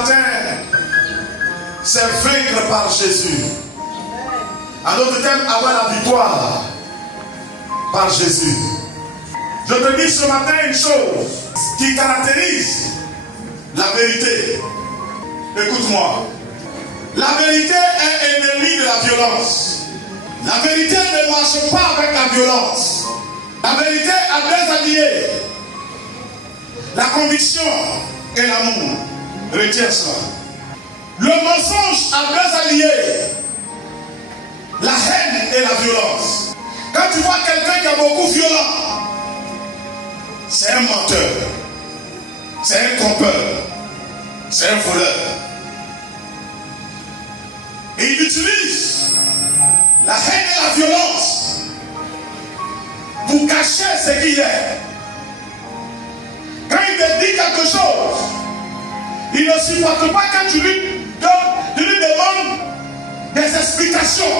matin, c'est vaincre par Jésus. En d'autres termes, avoir la victoire par Jésus. Je te dis ce matin une chose qui caractérise la vérité. Écoute-moi. La vérité est ennemie de la violence. La vérité ne marche pas avec la violence. La vérité a deux alliés. La conviction et l'amour. Retiens ça. Le mensonge a deux alliés. La haine et la violence. Quand tu vois quelqu'un qui est beaucoup violent, c'est un menteur. C'est un trompeur. C'est un voleur. Et il utilise la haine et la violence pour cacher ce qu'il est. Quand il te dit quelque chose, il ne supporte pas quand tu lui demandes des explications.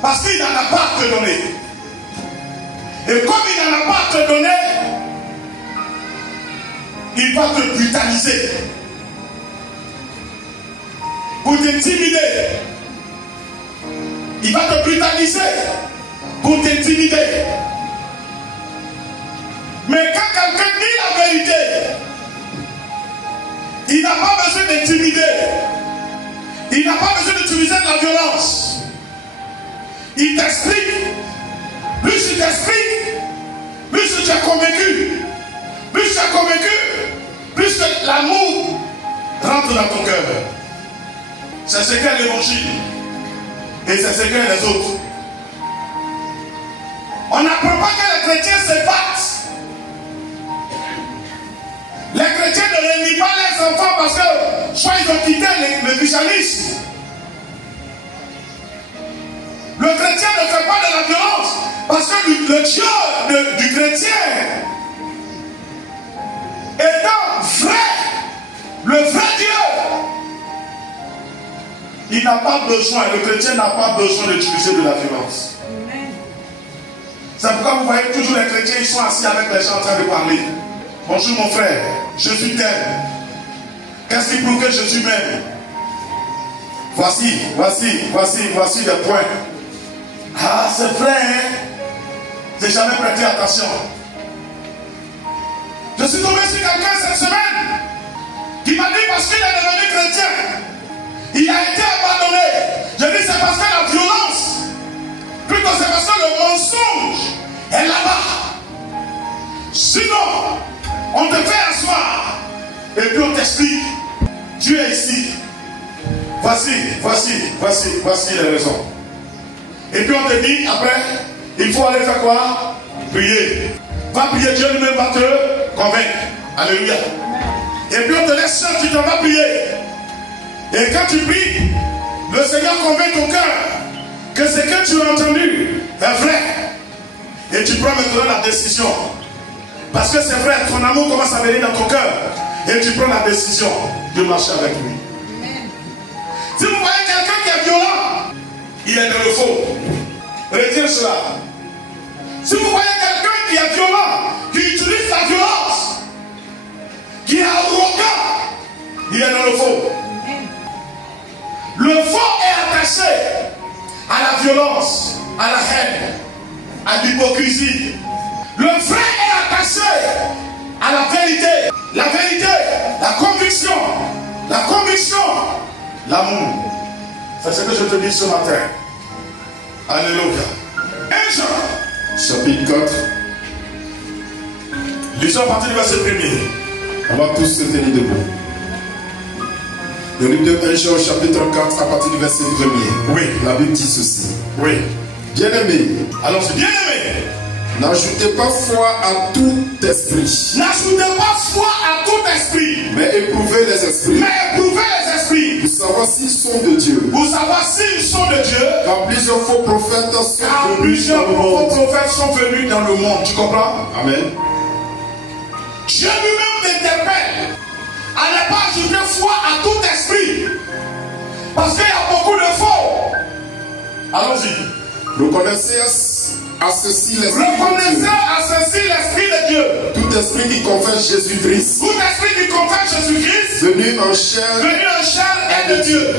Parce qu'il n'en a pas à te donner. Et comme il n'en a pas à te donner, il va te brutaliser. Pour t'intimider. Il va te brutaliser pour t'intimider. Mais quand quelqu'un dit la vérité, il n'a pas besoin d'intimider. Il n'a pas besoin d'utiliser de la violence. Il t'explique. Plus il t'explique, plus tu es convaincu. Plus tu es convaincu, plus l'amour rentre dans ton cœur. C'est ce qu'est l'évangile. Et c'est ce qu'est les autres. On n'apprend pas que les chrétiens se battent. Les chrétiens ne renient pas les enfants parce que soit ils ont quitté le christianisme. Le chrétien ne fait pas de la violence parce que le Dieu du chrétien étant vrai, le vrai Dieu, il n'a pas besoin, le chrétien n'a pas besoin d'utiliser de la violence. C'est pourquoi vous voyez toujours les chrétiens, ils sont assis avec les gens en train de parler. Bonjour mon frère, Jésus t'aime. Qu'est-ce qui prouve que Jésus m'aime? Voici des points. Ah, c'est vrai, hein? J'ai jamais prêté attention. Je suis tombé sur quelqu'un cette semaine qui m'a dit parce qu'il est devenu chrétien, il a été abandonné. Je dis c'est parce que la violence, plutôt c'est parce que le mensonge est là-bas. Sinon, on te fait asseoir et puis on t'explique. Dieu est ici. Voici les raisons. Et puis on te dit après, il faut aller faire quoi? Prier. Va prier, Dieu lui-même va te convaincre. Alléluia. Et puis on te laisse seul, tu t'en vas prier. Et quand tu pries, le Seigneur convainc ton cœur que ce que tu as entendu est vrai. Et tu prends maintenant la décision. Parce que c'est vrai, ton amour commence à venir dans ton cœur. Et tu prends la décision de marcher avec lui. Si vous voyez quelqu'un qui est violent, il est dans le faux. Retiens cela. Si vous voyez quelqu'un qui est violent, qui utilise la violence, qui est arrogant, il est dans le faux. Le faux est attaché à la violence, à la haine, à l'hypocrisie. Le vrai est attaché à la vérité. La vérité, la conviction, l'amour. C'est ce que je te dis ce matin. Alléluia. 1 Jean, chapitre 4. Lisons à partir du verset 1er. On va tous se tenir debout. Le livre de 1 Jean, chapitre 4, à partir du verset 1er. Oui. La Bible dit ceci. Oui. Bien-aimés. Alors c'est bien-aimé. N'ajoutez pas foi à tout esprit. N'ajoutez pas foi à tout esprit. Mais éprouvez les esprits. Pour savoir s'ils sont de Dieu. Pour savoir s'ils sont de Dieu. Car plusieurs faux prophètes sont venus dans le monde. Tu comprends? Amen. Dieu lui-même t'interpelle à ne pas ajouter foi à tout esprit. Parce qu'il y a beaucoup de faux. Allons-y. Reconnaissez à ceci l'Esprit de Reconnaissez Dieu. à ceci l'Esprit de Dieu. Tout esprit qui confesse Jésus-Christ, Tout esprit qui confesse Jésus-Christ, venu en chair, est de Dieu.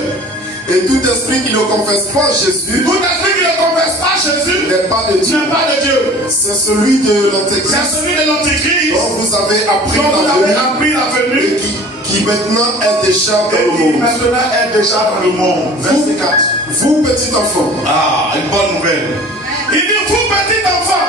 et tout esprit qui ne confesse pas Jésus, Tout esprit qui ne confesse pas Jésus, n'est pas de Dieu. n'est pas de Dieu. C'est celui de l'Antéchrist C'est celui de l'Antéchrist dont vous avez appris dont vous la avez venue appris la venue et qui maintenant est déjà dans et le qui monde. maintenant est déjà dans le monde. Verset 4. Vous, petit enfant, Ah, une bonne nouvelle. Il dit, vous petit enfant,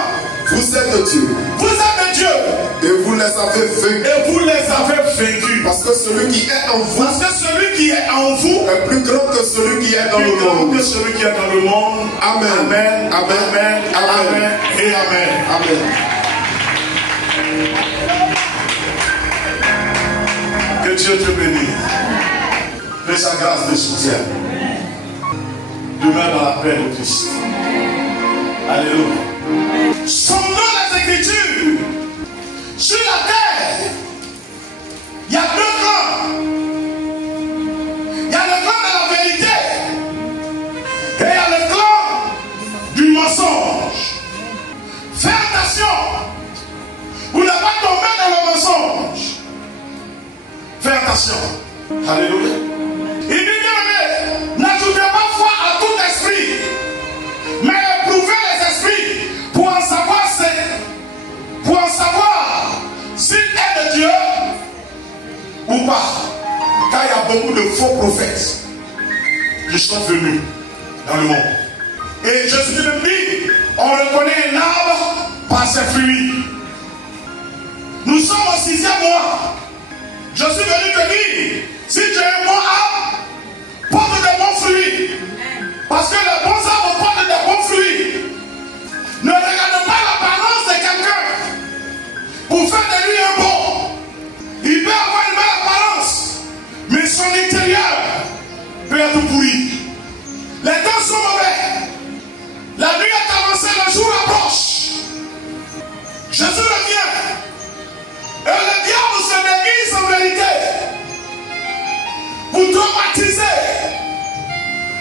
vous êtes de Dieu vous êtes de Dieu et vous les avez vaincus. et vous les avez vaincus. Parce que celui qui est en vous Parce que celui qui est en vous est plus grand que celui qui est dans plus le grand monde. que celui qui est dans le monde. Amen. Amen. Amen. Amen. Amen. Et Amen. Amen. Que Dieu te bénisse. Que sa grâce te soutienne. Demeure dans la paix de Christ. Alléluia. Sondons les Écritures. Sur la terre, il y a deux clans. Il y a le clan de la vérité et il y a le clan du mensonge. Fais attention. Vous n'avez pas tombé dans le mensonge. Fais attention. Alléluia. Il dit bien, n'ajoutez pas foi à tout esprit, mais éprouvez les esprits pour en savoir s'il est de Dieu ou pas. Car il y a beaucoup de faux prophètes qui sont venus dans le monde. Et Jésus dit, on reconnaît un arbre par ses fruits. Nous sommes au 6e mois. Je suis venu te dire, si tu es un bon arbre, porte des bons fruits. Parce que les bons arbres portent des bons fruits. Ne regarde pas l'apparence de quelqu'un pour faire de lui un bon. Il peut avoir une belle apparence, mais son intérieur peut être pourri. Les temps sont mauvais. La nuit est avancée, le jour approche. Jésus revient. Et le diable se déguise en vérité. Vous traumatisez,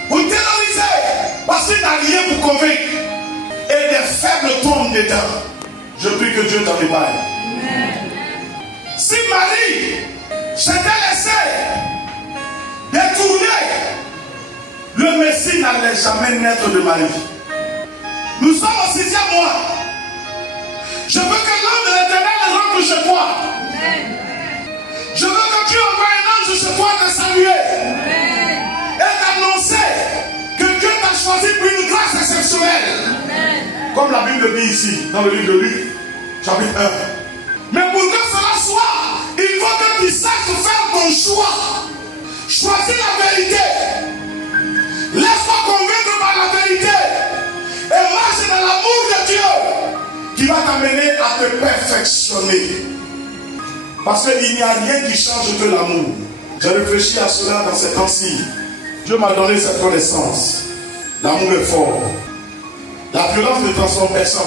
vous terrorisez, parce qu'il n'a rien pour convaincre. Et des faibles tombent dedans. Je prie que Dieu t'en épargne. Si Marie s'était laissée détourner, le Messie n'allait jamais naître de Marie. Nous sommes au 6e mois. Je veux que l'homme de l'Éternel rentre chez toi. Je veux que Dieu envoie un ange chez toi te saluer et t'annoncer que Dieu t'a choisi pour une grâce exceptionnelle. Comme la Bible dit ici, dans le livre de Luc, chapitre 1. Mais pour que cela soit, il faut que tu saches faire ton choix. Choisis la vérité. Laisse-toi convaincre par la vérité. Et marche dans l'amour de Dieu qui va t'amener à te perfectionner. Parce qu'il n'y a rien qui change que l'amour. J'ai réfléchi à cela dans ces temps-ci. Dieu m'a donné cette connaissance. L'amour est fort. La violence ne transforme personne.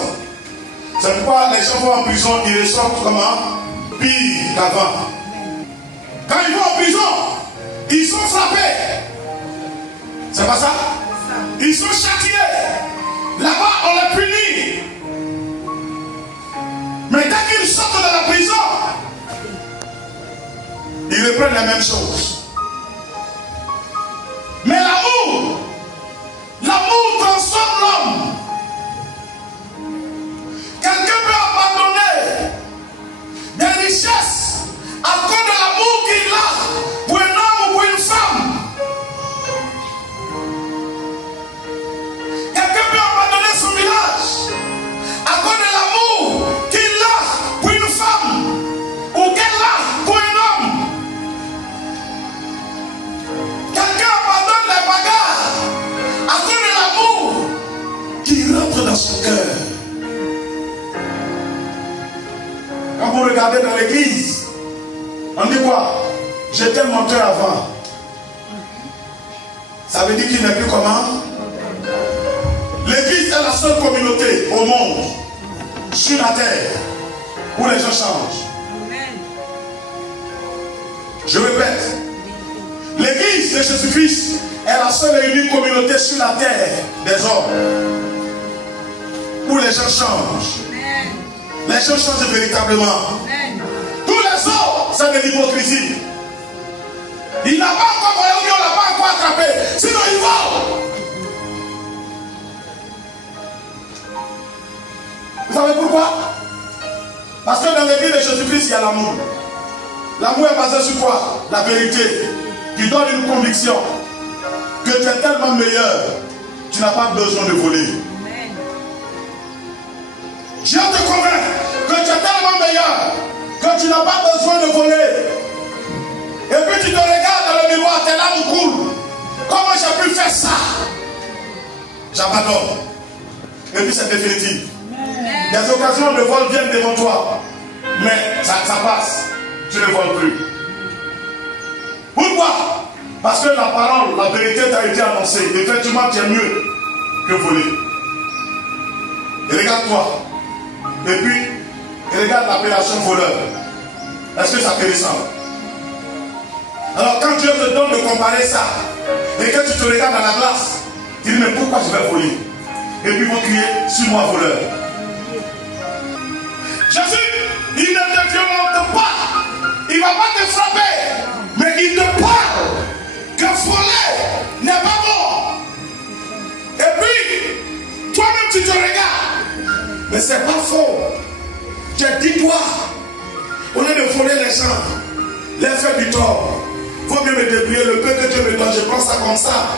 C'est pourquoi les gens vont en prison, ils ressortent comment? Pire qu'avant. Quand ils vont en prison, ils sont frappés. C'est pas ça? Ils sont châtiés. Là-bas, on les punit. Mais dès qu'ils sortent de la prison, ils reprennent la même chose. Mais l'amour transforme l'homme. Quelqu'un peut abandonner des richesses à cause de l'amour qu'il a pour un homme ou pour une femme. Quelqu'un peut abandonner son village à cause de l'amour qu'il a pour une femme ou qu'elle a pour un homme. Quelqu'un abandonne les bagarres à cause de l'amour qui rentre dans son cœur. Quand vous regardez dans l'église, on dit quoi? J'étais menteur avant. Ça veut dire qu'il n'est plus comment? L'église est la seule communauté au monde, sur la terre, où les gens changent. Je répète, l'église de Jésus-Christ est la seule et unique communauté sur la terre des hommes, où les gens changent. Les gens changent véritablement. Tous les autres, c'est de l'hypocrisie. Il n'a pas encore voyé ou on ne l'a pas encore attrapé. Sinon, il vole. Vous savez pourquoi? Parce que dans l'église de Jésus-Christ, il y a l'amour. L'amour est basé sur quoi? La vérité. Qui donne une conviction que tu es tellement meilleur, tu n'as pas besoin de voler. Dieu te convainc que tu es tellement meilleur que tu n'as pas besoin de voler. Et puis tu te regardes dans le miroir, tes larmes coulent. Comment j'ai pu faire ça? J'abandonne. Et puis c'est définitif. Des occasions de vol viennent devant toi. Mais ça passe. Tu ne voles plus. Pourquoi? Parce que la parole, la vérité t'a été annoncée. Effectivement, tu es mieux que voler. Et regarde-toi. Et puis, regarde l'appellation voleur. Est-ce que ça te ressemble? Alors quand Dieu te donne de comparer ça, et que tu te regardes dans la glace, tu dis mais pourquoi je vais voler? Et puis ils vont crier, suis-moi voleur. Jésus, il ne te violente pas. Il ne va pas te frapper. Mais il te parle que voler n'est pas bon. Et puis, toi-même tu te regardes. Mais c'est pas faux. Tu dis toi, au lieu de voler les gens, les faire du tort, il faut mieux me débrouiller le peu que Dieu me donne, je prends ça comme ça.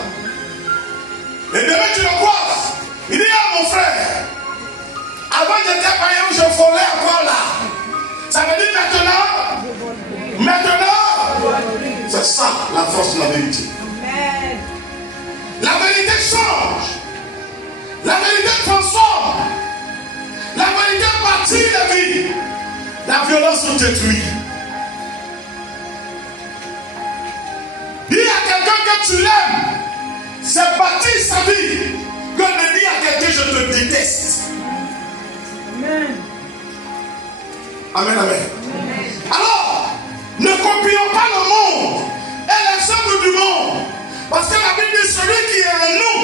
Et demain tu le croises. Il dit à mon frère, avant j'étais païen où je volais encore là. Ça veut dire maintenant, c'est ça la force de la vérité. La vérité change. La vérité transforme. La vérité bâtit la vie. La violence nous détruit. Dis à quelqu'un que tu l'aimes, c'est bâtir sa vie. Que de dire à quelqu'un je te déteste. Amen. Amen, amen. Alors, ne copions pas le monde et les œuvres du monde. Parce que la Bible dit celui qui est en nous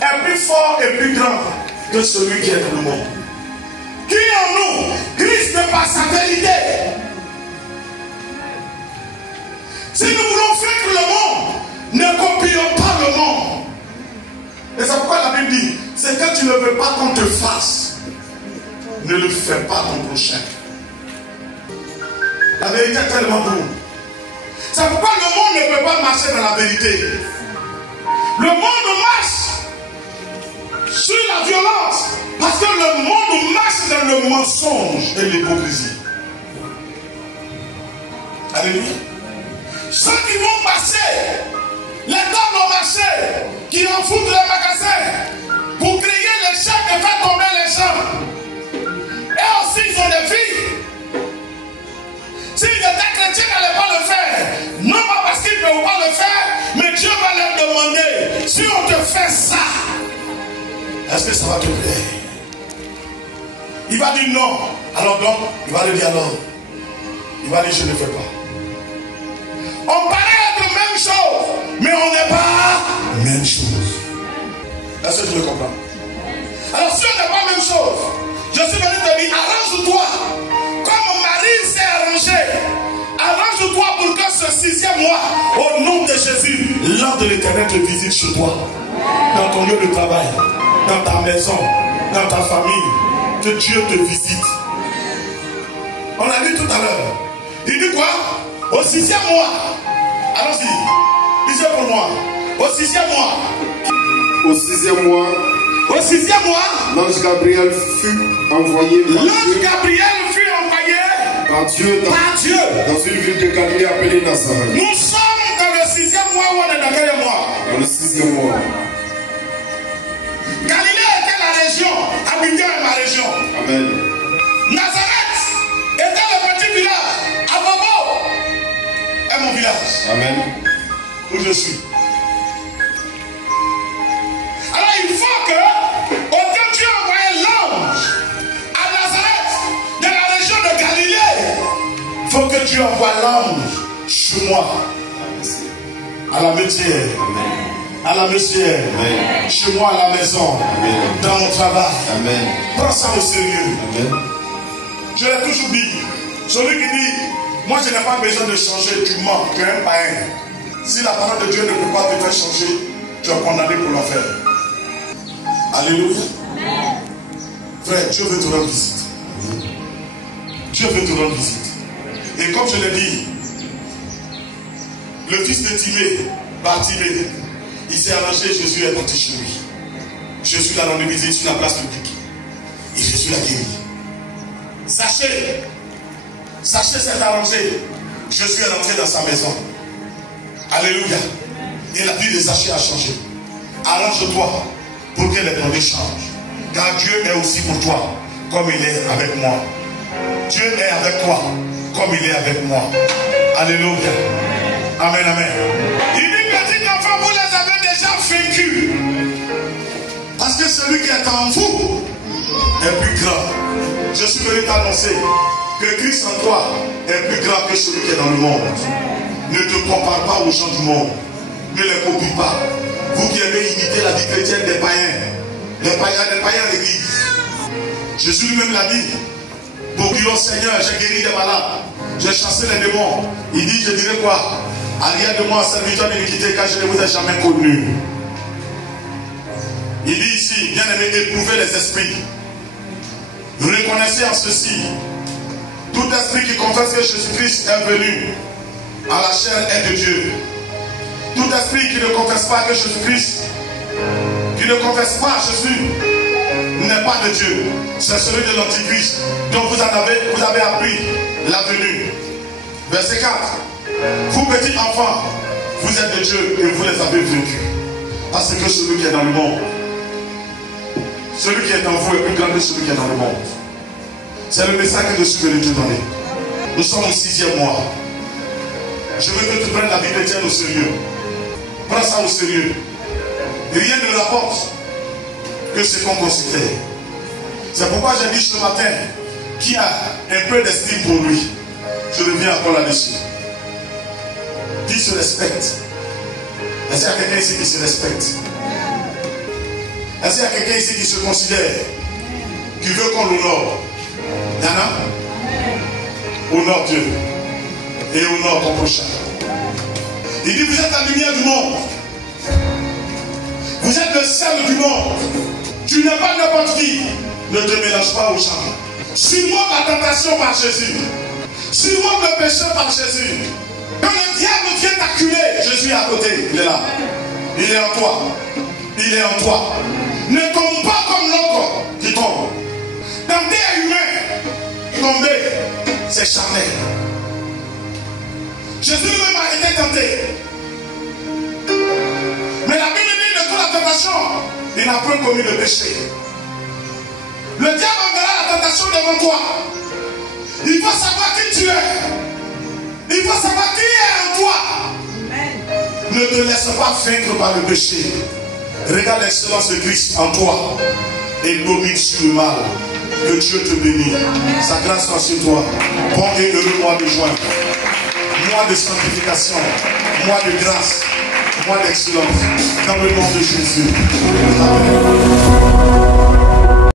est plus fort et plus grand que celui qui est dans le monde. Qui est en nous? Christ de par sa vérité. Si nous voulons faire le monde, ne copions pas le monde. Et c'est pourquoi la Bible dit, c'est que tu ne veux pas qu'on te fasse, ne le fais pas à ton prochain. La vérité est tellement bonne. C'est pourquoi le monde ne peut pas marcher dans la vérité. Le monde marche sur la violence parce que le monde marche dans le mensonge et l'hypocrisie. Alléluia. Ceux qui vont marcher, les dames vont marcher, qui en foutent les magasins pour crier les chèques et faire tomber les gens. Et aussi ils ont des filles. S'ils étaient chrétiens, ils n'allaient pas le faire. Non pas parce qu'ils ne peuvent pas le faire, mais Dieu va leur demander, si on te fait ça, est-ce que ça va te plaire? Il va dire non. Alors donc, il va le dire alors. Il va dire je ne fais pas. On paraît être même chose, mais on n'est pas même chose. Est-ce que tu me comprends? Alors si on n'est pas même chose, je suis venu te dire, arrange-toi. Comme Marie s'est arrangée, arrange-toi pour que ce 6e mois, au nom de Jésus, l'ange de l'Éternel te visite chez toi, dans ton lieu de travail, dans ta maison, dans ta famille, que Dieu te visite. On l'a vu tout à l'heure. Il dit quoi? Au 6e mois. Allons-y. Lisez pour moi. Au 6e mois. Au 6e mois. Au 6e mois. L'ange Gabriel fut envoyé par Dieu dans une ville de Galilée appelée Nazareth. Nous sommes dans le 6e mois. Où on est dans quel mois? Dans le 6e mois. Galilée était la région. Abidjan est ma région. Amen. Nazareth était le petit village. Abobo est mon village. Amen. Où je suis. Alors il faut que, autant Dieu a envoyé l'ange à Nazareth, de la région de Galilée, il faut que Dieu envoie l'ange chez moi, à la métier. à la messière, chez moi à la maison, dans mon travail. Prends ça au sérieux. Je l'ai toujours dit. Celui qui dit, moi je n'ai pas besoin de changer, tu mens, tu es un païen. Si la parole de Dieu ne peut pas te faire changer, tu es condamné pour l'enfer. Alléluia. Frère, Dieu veut te rendre visite. Dieu veut te rendre visite. Et comme je l'ai dit, le fils de Timée, Bartimée, il s'est arrangé, Jésus est parti chez lui. Jésus l'a rendu visite sur la place publique. Et Jésus l'a guéri. Sachez, c'est arrangé. Jésus est rentré dans sa maison. Alléluia. Et la vie de Zachée a changé. Arrange-toi pour que les données changent. Car Dieu est aussi pour toi, comme il est avec moi. Dieu est avec toi, comme il est avec moi. Alléluia. Amen, amen. Il dit, petit enfant, vous les avez déjà vaincus. Parce que celui qui est en vous est plus grand. Je suis venu t'annoncer que Christ en toi est plus grand que celui qui est dans le monde. Ne te compare pas aux gens du monde. Ne les copie pas. Vous qui aimez imiter la vie chrétienne des païens. Des païens à l'église. Jésus lui-même l'a dit. Pour dire au Seigneur, j'ai guéri des malades. J'ai chassé les démons. Il dit, je dirais quoi? Arrière de moi, serviteur d'iniquité, car je ne vous ai jamais connu. Il dit ici, bien aimé, éprouvez les esprits. Reconnaissez en ceci. Tout esprit qui confesse que Jésus-Christ est venu à la chair est de Dieu. Tout esprit qui ne confesse pas que Jésus-Christ, qui ne confesse pas Jésus, n'est pas de Dieu. C'est celui de l'Antichrist dont vous avez appris la venue. Verset 4. Vous petits enfants, vous êtes de Dieu et vous les avez vaincus. Parce que celui qui est dans le monde, celui qui est en vous est plus grand que celui qui est dans le monde. C'est le message que je suis venu te donner. Nous sommes au 6e mois. Je veux que tu prennes la vie chrétienne au sérieux. Prends ça au sérieux. Rien ne rapporte que ce qu'on considère. C'est pourquoi j'ai dit ce matin qui a un peu d'estime pour lui. Je reviens encore là-dessus. Qui se respecte. Est-ce qu'il y a quelqu'un ici qui se respecte? Est-ce qu'il y a quelqu'un ici qui se considère, qui veut qu'on l'honore? Il y en a? Honore Dieu et honore ton prochain. Il dit, vous êtes la lumière du monde. Vous êtes le sel du monde. Tu n'es pas n'importe qui. Ne te mélange pas aux gens. Surmonte la tentation par Jésus. Surmonte le péché par Jésus. Quand le diable vient t'acculer, Jésus est à côté. Il est là. Il est en toi. Il est en toi. Ne tombe pas comme l'autre qui tombe. Tenter est humain. Tomber, c'est charnel. Jésus lui-même a été tenté. Mais la Bible dit de toute la tentation, il n'a point commis de péché. Le diable enverra la tentation devant toi. Il faut savoir qui tu es. Il faut savoir qui est en toi. Amen. Ne te laisse pas vaincre par le péché. Regarde l'excellence de Christ en toi et domine sur le mal. Que Dieu te bénisse. Sa grâce soit sur toi. Bon et heureux mois de juin. Mois de sanctification. Mois de grâce. Mois d'excellence. Dans le nom de Jésus. Amen.